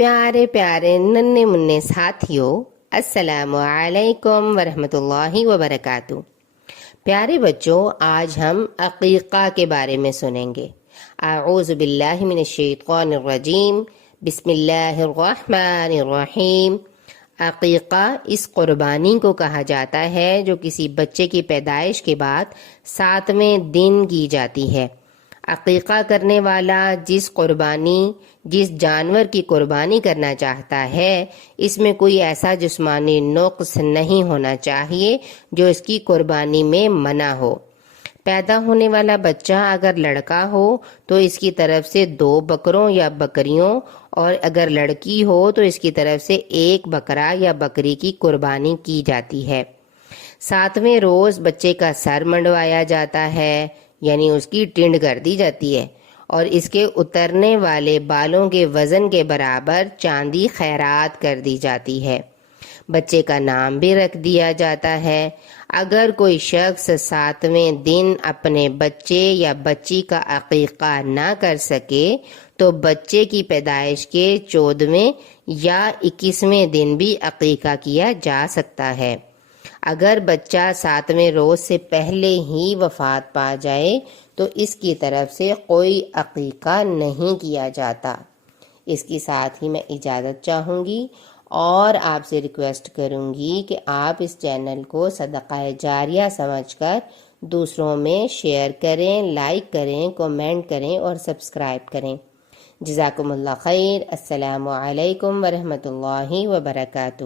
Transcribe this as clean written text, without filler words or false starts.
پیارے پیارے ننھے منھے ساتھیوں، السلام علیکم ورحمۃ اللہ وبرکاتہ۔ پیارے بچوں، آج ہم عقیقہ کے بارے میں سنیں گے۔ اعوذ باللہ من الشیطان الرجیم، بسم اللہ الرحمن الرحیم۔ عقیقہ اس قربانی کو کہا جاتا ہے جو کسی بچے کی پیدائش کے بعد 7ویں دن کی جاتی ہے۔ عقیقہ کرنے والا جس جانور کی قربانی کرنا چاہتا ہے، اس میں کوئی ایسا جسمانی نقص نہیں ہونا چاہیے جو اس کی قربانی میں منع ہو۔ پیدا ہونے والا بچہ اگر لڑکا ہو تو اس کی طرف سے 2 بکروں یا بکریوں، اور اگر لڑکی ہو تو اس کی طرف سے 1 بکرا یا بکری کی قربانی کی جاتی ہے۔ 7ویں روز بچے کا سر منڈوایا جاتا ہے، یعنی اس کی ٹنڈ کر دی جاتی ہے، اور اس کے اترنے والے بالوں کے وزن کے برابر چاندی خیرات کر دی جاتی ہے۔ بچے کا نام بھی رکھ دیا جاتا ہے۔ اگر کوئی شخص 7ویں دن اپنے بچے یا بچی کا عقیقہ نہ کر سکے تو بچے کی پیدائش کے 14ویں یا 21ویں دن بھی عقیقہ کیا جا سکتا ہے۔ اگر بچہ 7ویں روز سے پہلے ہی وفات پا جائے تو اس کی طرف سے کوئی عقیقہ نہیں کیا جاتا۔ اس کے ساتھ ہی میں اجازت چاہوں گی اور آپ سے ریکویسٹ کروں گی کہ آپ اس چینل کو صدقہ جاریہ سمجھ کر دوسروں میں شیئر کریں، لائک کریں، کمنٹ کریں اور سبسکرائب کریں۔ جزاکم اللہ خیر۔ السلام علیکم ورحمۃ اللہ وبرکاتہ۔